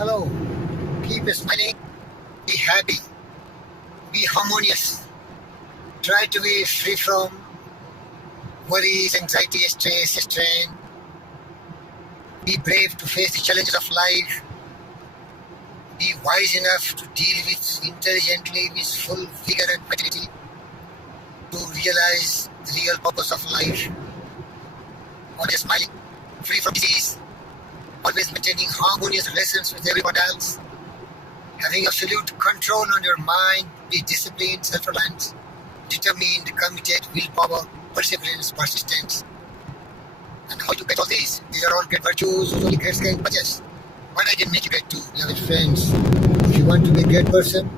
hello. Keep smiling. Be happy. Be harmonious. Try to be free from worries, anxiety, stress, strain. Be brave to face the challenges of life. Be wise enough to deal with intelligently with full vigor and vitality to realize the real purpose of life. Always smiling, free from disease, always maintaining harmonious relations with everyone else, having absolute control on your mind, be disciplined, self-reliant, determined, committed, willpower, perseverance, persistence. And how to get all these? These are all great virtues, only great can possess. But I can make you great too, beloved friends. If you want to be a great person,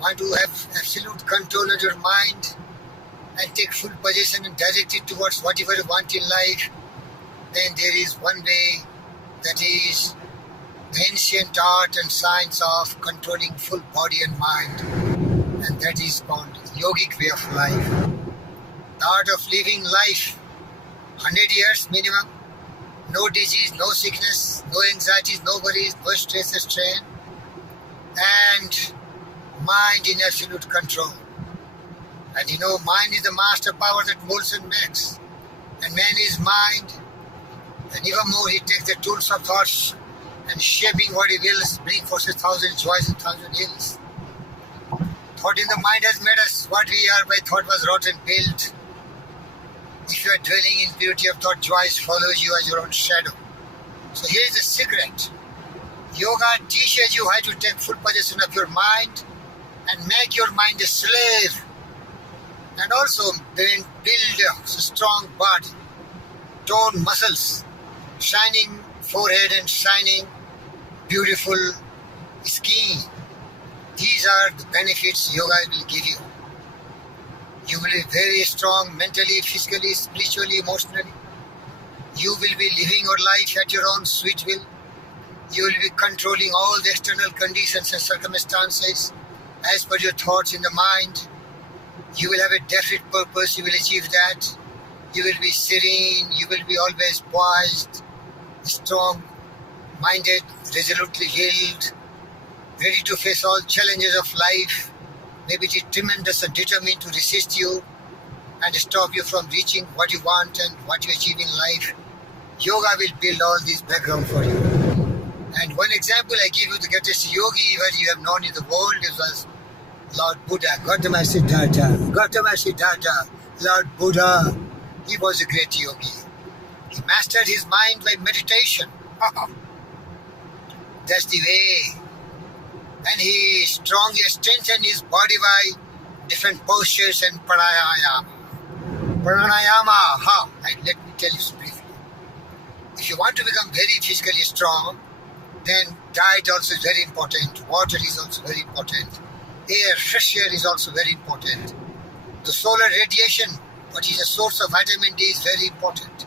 want to have absolute control of your mind and take full possession and direct it towards whatever you want in life, then there is one way, that is the ancient art and science of controlling full body and mind, and that is called yogic way of life. The art of living life 100 years minimum, no disease, no sickness, no anxieties, no worries, no stress or strain, and mind in absolute control. And you know, mind is the master power that molds and makes, and man is mind, and even more he takes the tools of thoughts and shaping what he wills, bring forth 1,000 joys and 1,000 ills. Thought in the mind has made us what we are, by thought was wrought and built. If you are dwelling in purity of thought, joy follows you as your own shadow. So here is the secret. Yoga teaches you how to take full possession of your mind and make your mind a slave, and also build a strong body, toned muscles, shining forehead and shining beautiful skin. These are the benefits yoga will give you. You will be very strong mentally, physically, spiritually, emotionally. You will be living your life at your own sweet will. You will be controlling all the external conditions and circumstances as per your thoughts in the mind. You will have a definite purpose. You will achieve that. You will be serene. You will be always poised, strong-minded, resolutely willed, ready to face all challenges of life, maybe tremendous and determined to resist you and stop you from reaching what you want and what you achieve in life. Yoga will build all this background for you. And one example I give you, the greatest yogi where you have known in the world, it was Lord Buddha, Gautama Siddhartha, Lord Buddha. He was a great yogi. He mastered his mind by meditation. That's the way. And he strongly strengthened his body by different postures and pranayama. Pranayama, let me tell you briefly. If you want to become very physically strong, then diet also is very important. Water is also very important. Air, fresh air is also very important. The solar radiation, which is a source of vitamin D, is very important.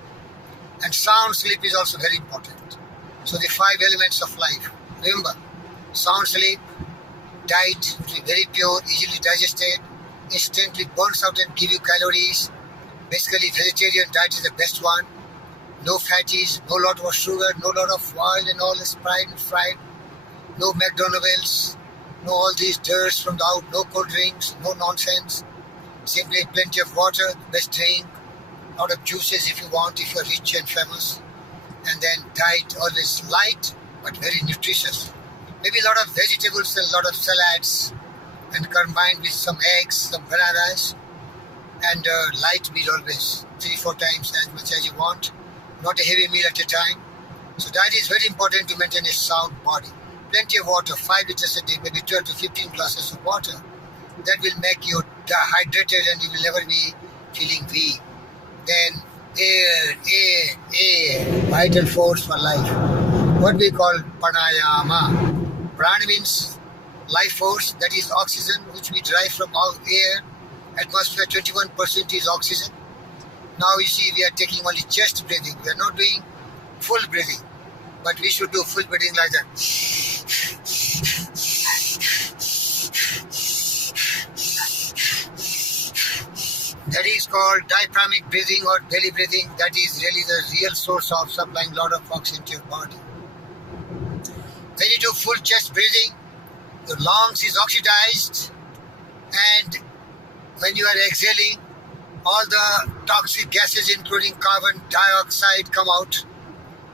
And sound sleep is also very important. So the 5 elements of life. Remember, sound sleep, diet, which is very pure, easily digested, instantly burns out and give you calories. Basically, vegetarian diet is the best one. No fatties, no lot of sugar, no lot of oil and all is fried. No McDonald's, no all these dirts from the out, no cold drinks, no nonsense. Simply plenty of water, the best drink, a lot of juices if you want, if you're rich and famous. And then diet always light, but very nutritious. Maybe a lot of vegetables and a lot of salads, and combined with some eggs, some bananas, and light meal always, 3-4 times as much as you want. Not a heavy meal at a time. So diet is very important to maintain a sound body. Plenty of water, 5 liters a day, maybe 12 to 15 glasses of water. That will make you hydrated and you will never be feeling weak. Then air, vital force for life. What we call pranayama. Prana means life force, that is oxygen which we derive from our air. Atmosphere 21% is oxygen. Now you see we are taking only chest breathing. We are not doing full breathing. But we should do full breathing like that. That is called diaphragmatic breathing or belly breathing. That is really the real source of supplying a lot of oxygen to your body. When you do full chest breathing, your lungs is oxidized, and when you are exhaling, all the toxic gases including carbon dioxide come out.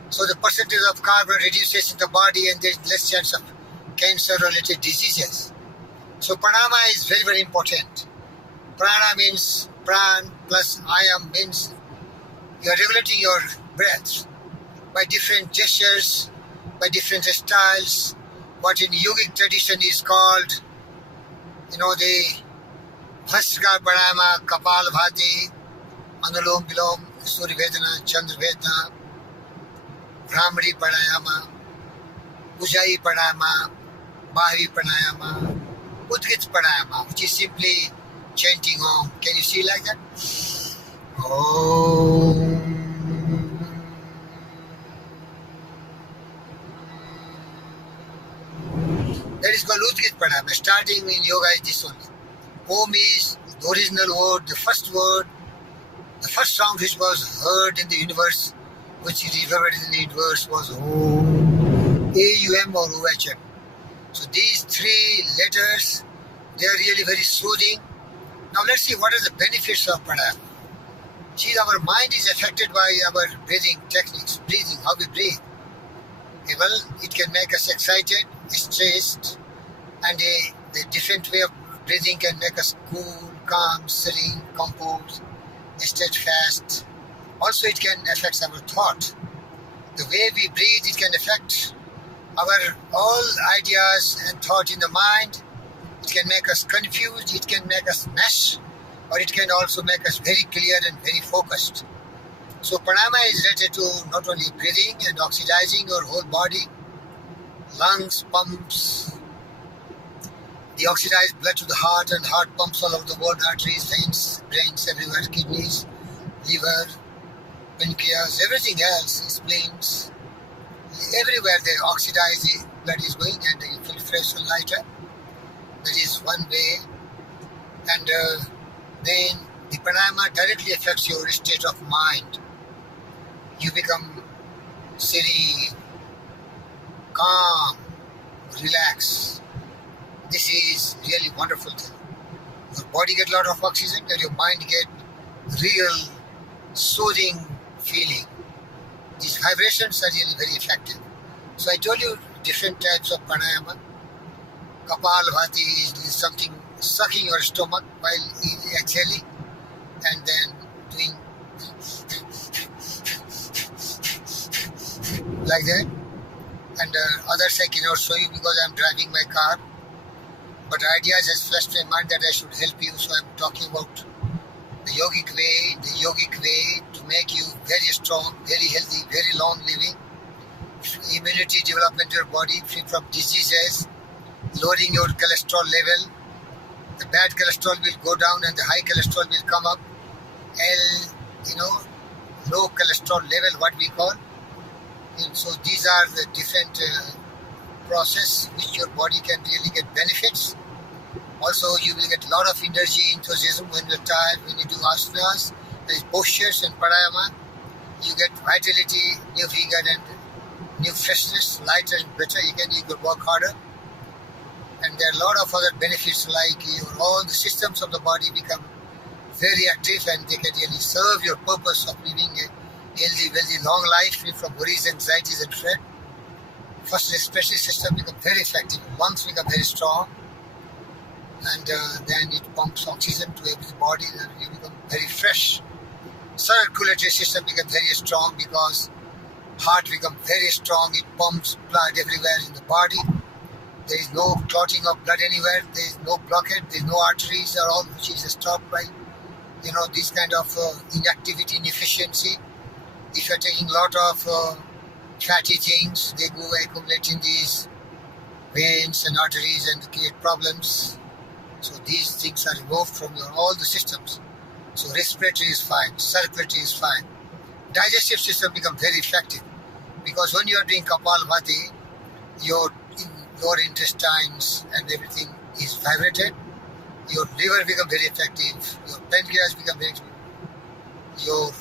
So the percentage of carbon reduces in the body and there is less chance of cancer-related diseases. So pranayama is very, very important. Prana means pran plus ayam means you are regulating your breath by different gestures, by different styles, what in yogic tradition is called, the Bhaskar pranayama, Kapal Bhati, Anulom Bilom, Surya Vedana, Chandra Vedana, Brahmari pranayama, Ujjayi pranayama, Bahavi pranayama, Udgit pranayama, which is simply chanting Om. Can you see like that? Om. That is called Udgit pranayama. Starting in yoga is this only. Om is the original word, the first word, the first sound which was heard in the universe, which is reverberated in the universe was Om, A-U-M or O-H-M. So these three letters, they are really very soothing. Now let's see what are the benefits of pranayama. See, our mind is affected by our breathing techniques, breathing, how we breathe. Well, it can make us excited, stressed, and the different way of breathing can make us cool, calm, serene, composed, steadfast. Also, it can affect our thought. The way we breathe, it can affect our all ideas and thought in the mind. It can make us confused, it can make us mesh, or it can also make us very clear and very focused. So pranayama is related to not only breathing and oxidizing your whole body, lungs, pumps, the oxidized blood to the heart, and heart pumps all over the world, arteries, veins, brains everywhere, kidneys, liver, pancreas, everything else, spleens, everywhere the oxidized blood is going and you feel fresh and lighter. That is one way. And then the pranayama directly affects your state of mind. You become serene, calm, relaxed. This is really wonderful thing. Your body get a lot of oxygen and your mind get real soothing feeling. These vibrations are really very effective. So I told you different types of pranayama. Kapal Bhati is something sucking your stomach while exhaling and then doing like that. And others I cannot show you because I am driving my car. But ideas has flashed my mind that I should help you, so I am talking about the yogic way to make you very strong, very healthy, very long living, immunity development in your body, free from diseases, lowering your cholesterol level. The bad cholesterol will go down and the high cholesterol will come up. Low cholesterol level, what we call. And so these are the different process which your body can really get benefits. Also, you will get a lot of energy, enthusiasm when you're tired, when you do asanas, there is postures and pranayama. You get vitality, new vigor and new freshness, lighter and better. You can work harder. And there are a lot of other benefits like all the systems of the body become very active and they can really serve your purpose of living a healthy, wealthy, long life free from worries, anxieties and fret. First, the respiratory system becomes very effective, lungs become very strong, and then it pumps oxygen to every body and you become very fresh. Circulatory system becomes very strong because heart becomes very strong, it pumps blood everywhere in the body. There is no clotting of blood anywhere, there is no blockade, there is no arteries or all which is stopped by this kind of inactivity, inefficiency. If you are taking a lot of fatty things, they go accumulate in these veins and arteries and create problems. So these things are removed from all the systems. So respiratory is fine, circulatory is fine. Digestive system becomes very effective because when you are doing Kapalbhati, your lower intestines and everything is vibrated. Your liver becomes very effective. Your pancreas becomes very effective. Your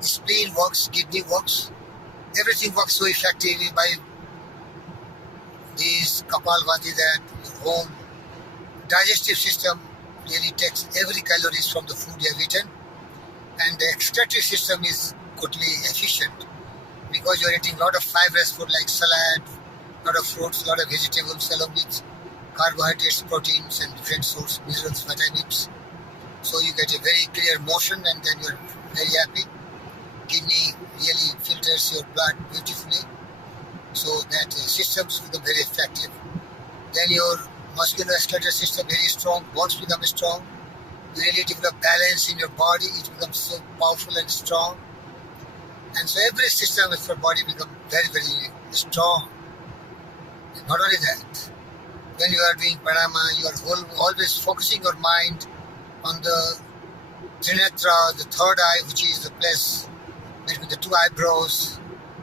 spleen works, kidney works. Everything works so effectively by Kapalbhati, that your whole digestive system really takes every calories from the food you have eaten, and the excretory system is totally efficient because you are eating a lot of fibrous food like salad, a lot of fruits, a lot of vegetables along with carbohydrates, proteins and different source minerals, vitamins. So you get a very clear motion and then you're very happy. Kidney really filters your blood beautifully so that systems become very effective. Then your musculoskeletal system very strong, bones become strong. You really develop balance in your body, it becomes so powerful and strong. And so every system of your body becomes very, very strong. And not only that, when you are doing pranayama, you are always focusing your mind on the Trinetra, the third eye, which is the place between the two eyebrows.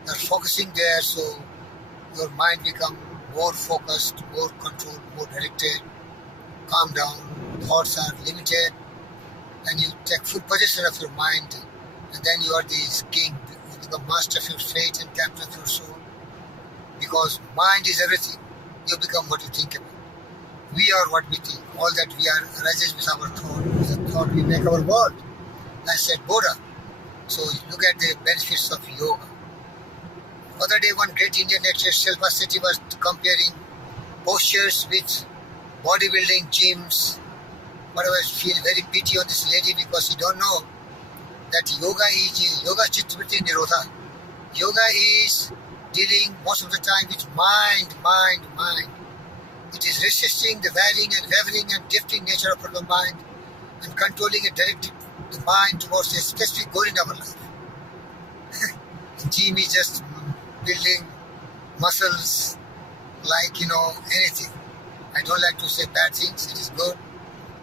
You are focusing there, so your mind becomes more focused, more controlled, more directed, calm down, thoughts are limited, and you take full possession of your mind, and then you are the king, you become master of your fate and captain of your soul, because mind is everything. You become what you think about. We are what we think. All that we are arises with our thought. With the thought we make our world. I said Buddha. So look at the benefits of yoga. Other day, one great Indian lecturer, Shilpa Sethi, was comparing postures with bodybuilding gyms. But I feel very pity on this lady because she don't know that yoga chittavritti nirodha. Yoga is dealing most of the time with mind. It is resisting the varying and wavering and drifting nature of the mind and controlling and directing the mind towards a specific goal in our life. The gym is just building muscles like, anything. I don't like to say bad things, it is good.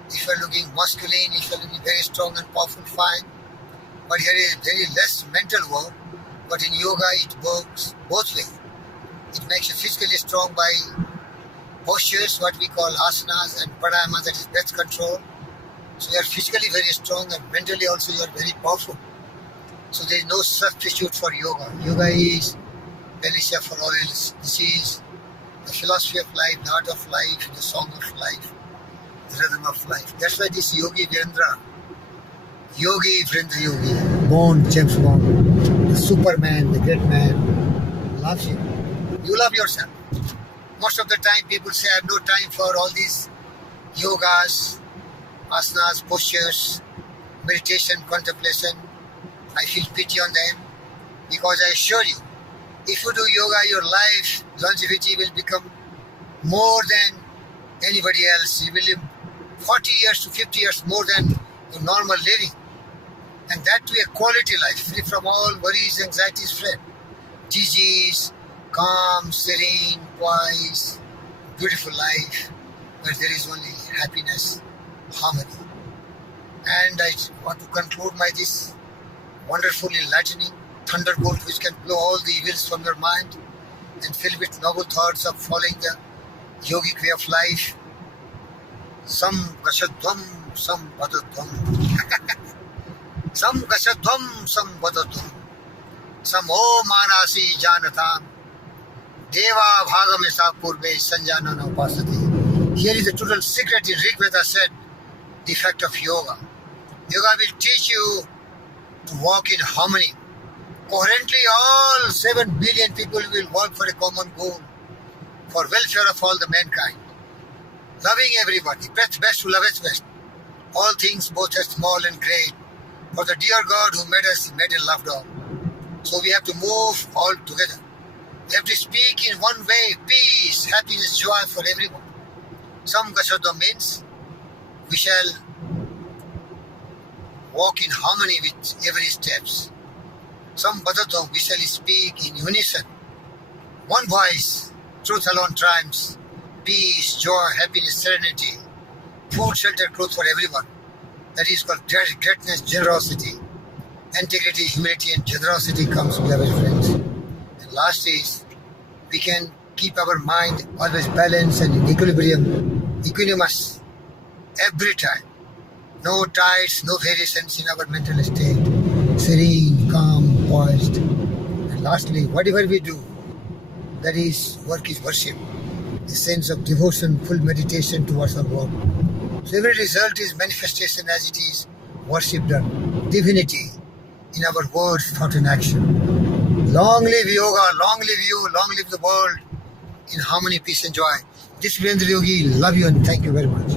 If you are looking masculine, if you are looking very strong and powerful, fine. But here is very less mental work. But in yoga, it works both ways. It makes you physically strong by postures, what we call asanas, and pranayama, that is breath control. So you are physically very strong and mentally also you are very powerful. So there is no substitute for yoga. Yoga is panacea for all else. This is the philosophy of life, the art of life, the song of life, the rhythm of life. That's why this Yogi Virendra Yogi, James Bond, the Superman, the great man, loves you. You love yourself. Most of the time people say, I have no time for all these yogas, asanas, postures, meditation, contemplation. I feel pity on them because I assure you, if you do yoga, your life longevity will become more than anybody else. You will live 40 years to 50 years more than your normal living. And that to a quality life, free from all worries, anxieties, fret, disease, calm, serene, wise, beautiful life, where there is only happiness, harmony. And I want to conclude my this wonderful enlightening thunderbolt which can blow all the evils from your mind and fill with noble thoughts of following the yogic way of life. Sam gashadvam, sam badadvam. Sam gashadvam, sam badadvam. Sam o manasi janatam. Deva bhagamesa purve sanjanana upasati. Here is the total secret in Rig Veda said, the effect of yoga. Yoga will teach you to walk in harmony. Coherently, all 7 billion people will work for a common goal, for welfare of all the mankind. Loving everybody, breath best who loveth best. All things both are small and great. For the dear God who made us, He made and loved all. So we have to move all together. We have to speak in one way, peace, happiness, joy for everyone. Some Gashadam means we shall walk in harmony with every steps. Some Badadam, we shall speak in unison. One voice, truth alone triumphs. Peace, joy, happiness, serenity, food, shelter, clothes for everyone. That is called greatness, generosity, integrity, humility, and generosity comes, beloved friends. And last is, we can keep our mind always balanced and in equilibrium, equanimous, every time. No tides, no variations in our mental state. Serene, calm, poised. And lastly, whatever we do, that is work is worship. a sense of devotion, full meditation towards our work. So every result is manifestation as it is worship done. Divinity in our words, thought and action. Long live yoga, long live you, long live the world in harmony, peace and joy. This Virendra Yogi, love you and thank you very much.